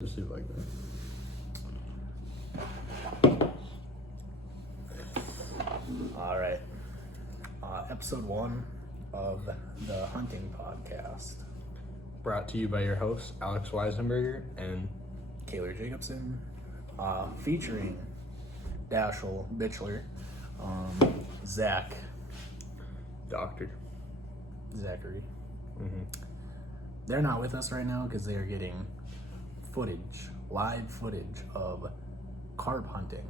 Just do it like that. All right. Episode 1 of the Hunting Podcast. Brought to you by your hosts, Alex Weisenberger and Kaylor Jacobson, featuring Dashel Bitchler, Zach, Doctor. Zachary. They're not with us right now because they are getting live footage of carp hunting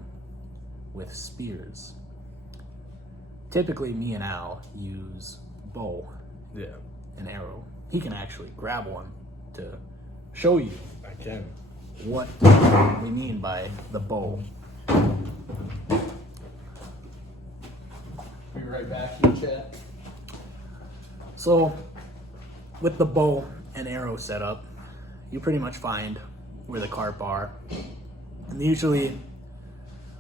with spears. Typically, me and Al use bow and arrow. He can actually grab one to show you I can. what we mean by the bow. Be right back in chat. So, with the bow and arrow setup, you pretty much find where the carp are. And they usually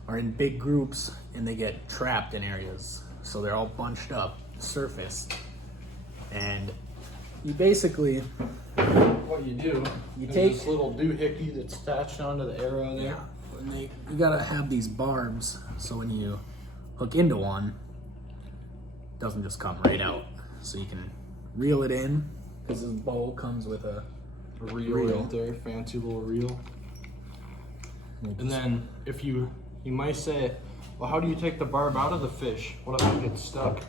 are in big groups and they get trapped in areas. So they're all bunched up, surfaced. And you basically, What you do, You there's take- this little doohickey that's attached onto the arrow there. you gotta have these barbs so when you hook into one, it doesn't just come right out. So you can reel it in, because this bow comes with a A reel right there, fancy little reel. And then if you might say, well, how do you take the barb out of the fish? What if it gets stuck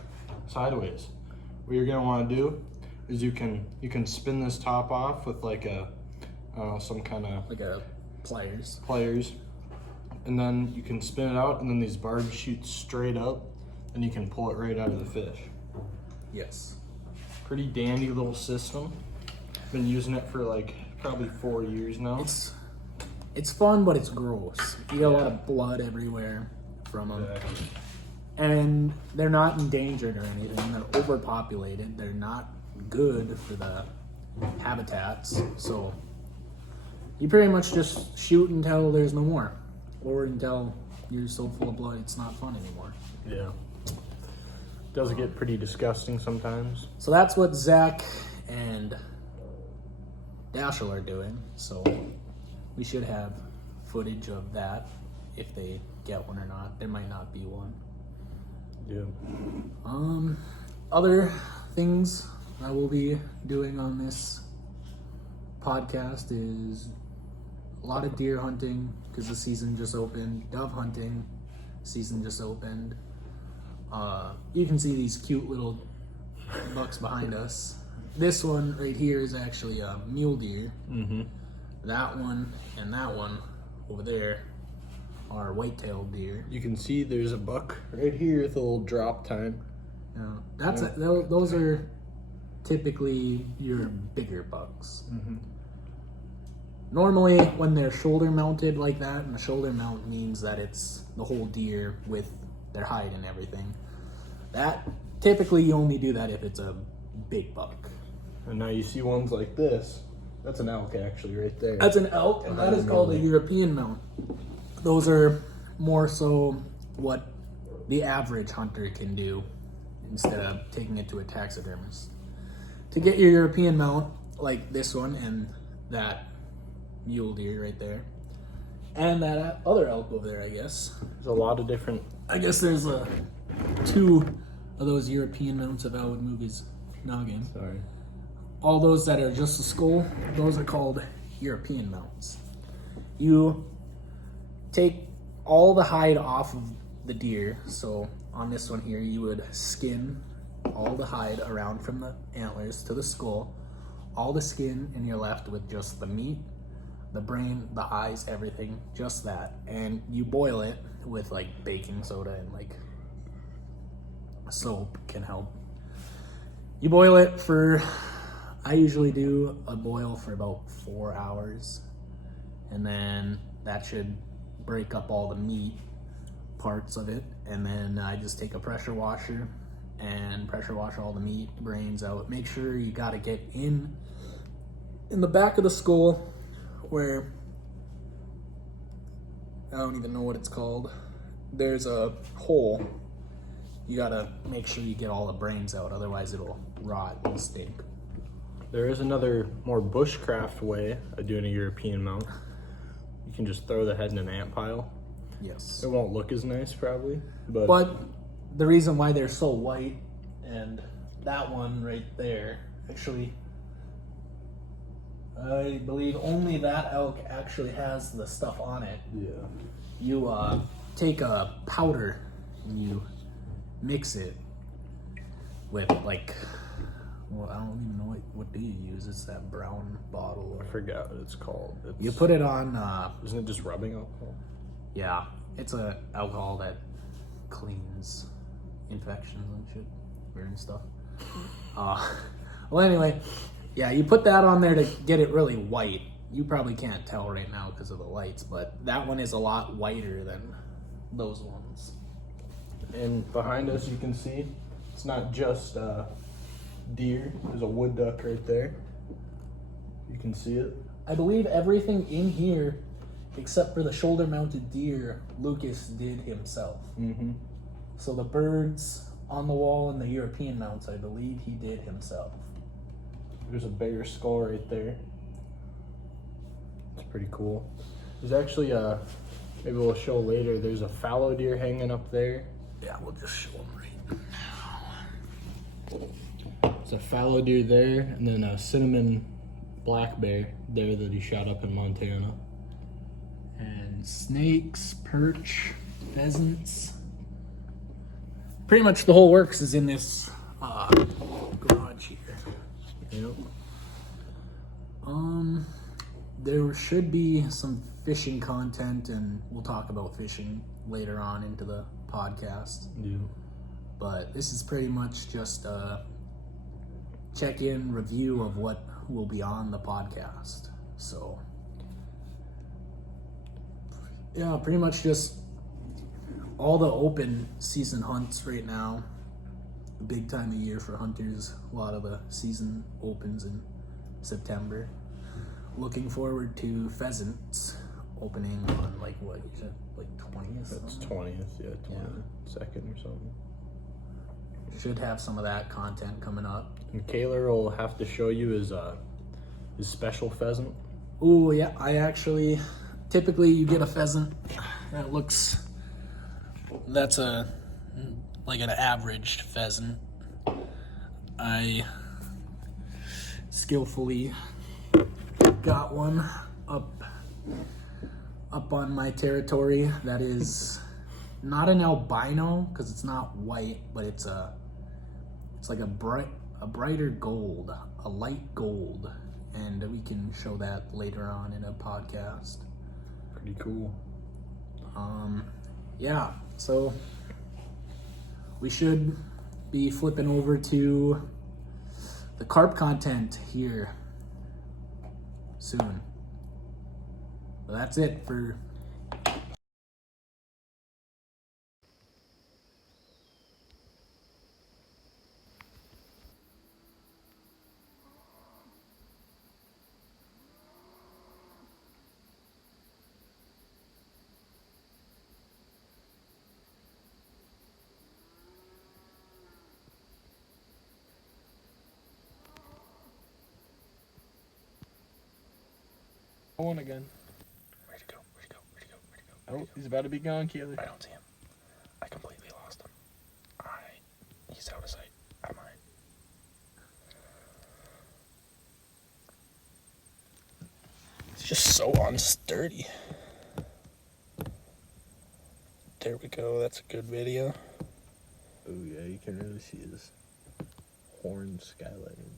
sideways? What you're gonna want to do is you can spin this top off with like some kind of like a pliers. pliers, and then you can spin it out, and then these barbs shoot straight up, and you can pull it right out of the fish. Yes. Pretty dandy little system. Been using it for like probably 4 years now. It's fun, but it's gross. You got a lot of blood everywhere from them. Exactly. And they're not endangered or anything. They're overpopulated. They're not good for the habitats. So you pretty much just shoot until there's no more. Or until you're so full of blood it's not fun anymore. Yeah. Does get pretty disgusting sometimes. So that's what Zach and Dashel are doing. So we should have footage of that if they get one or not. There might not be one. Yeah. Other things I will be doing on this podcast is a lot of deer hunting because the season just opened. Dove hunting season just opened. You can see these cute little bucks behind us. This one right here is actually a mule deer. That one and that one over there are white-tailed deer. You can see there's a buck right here with a little drop time. Those are typically your bigger bucks. Normally, when they're shoulder mounted like that, and the shoulder mount means that it's the whole deer with their hide and everything. That typically you only do that if it's a big buck. And now you see ones like this. That's an elk actually right there. That's an elk, and that is called a European mount. Those are more so what the average hunter can do instead of taking it to a taxidermist. To get your European mount, like this one and that mule deer right there, and that other elk over there, I guess. There's a lot of different. I guess there's two of those European mounts if I would move his noggin. Sorry. All those that are just a skull, those are called European mounts. You take all the hide off of the deer. So on this one here, you would skin all the hide around from the antlers to the skull, all the skin, and you're left with just the meat, the brain, the eyes, everything, just that. And you boil it with like baking soda and like soap can help. You boil it for, I usually do a boil for about 4 hours, and then that should break up all the meat parts of it, and then I just take a pressure washer and pressure wash all the meat brains out. Make sure you got to get in the back of the skull where, I don't even know what it's called, there's a hole. You gotta make sure you get all the brains out, otherwise it'll rot and stink. There is another more bushcraft way of doing a European mount. you can just throw the head in an ant pile. Yes. It won't look as nice probably, But the reason why they're so white, and that one right there, actually, I believe only that elk actually has the stuff on it. yeah. You take a powder and you mix it with like, well, I don't even know what do you use. It's that brown bottle. I forgot what it's called. You put it on. Isn't it just rubbing alcohol? Yeah, it's a alcohol that cleans infections and shit, weird stuff. Well, anyway, yeah, you put that on there to get it really white. You probably can't tell right now because of the lights, but that one is a lot whiter than those ones. And behind us, you can see it's not just deer. There's a wood duck right there. You can see it. I believe everything in here, except for the shoulder-mounted deer, Lucas did himself. Mm-hmm. So the birds on the wall and the European mounts, I believe he did himself. There's a bear skull right there. It's pretty cool. There's actually maybe we'll show later, there's a fallow deer hanging up there. Yeah, we'll just show him right now. There's a fallow deer there, and then a cinnamon black bear there that he shot up in Montana. And snakes, perch, pheasants. Pretty much the whole works is in this garage here. Yep. There should be some fishing content, and we'll talk about fishing later on into the podcast. Yeah. But this is pretty much just a check-in review of what will be on the podcast. So, yeah, pretty much just all the open season hunts right now. A big time of year for hunters. A lot of the season opens in September. Looking forward to pheasants opening on like what you said, like 20th. That's 20th, yeah, 22nd or something. Should have some of that content coming up. And Kaylor will have to show you his special pheasant. Oh yeah, I actually typically you get a pheasant that looks. That's like an average pheasant. I skillfully got one up on my territory that is not an albino because it's not white, but it's like a brighter gold, a light gold, and we can show that later on in a podcast. Pretty cool. Yeah, so we should be flipping over to the carp content here soon. So that's it for One again. Where'd he go? Where'd he go? Where'd he go? Where'd he go? Oh, he's about to be gone, Keeler. I don't see him. I completely lost him. He's out of sight. Out of mind. It's just so unsturdy. There we go. That's a good video. Oh yeah, you can really see his horn skylighting.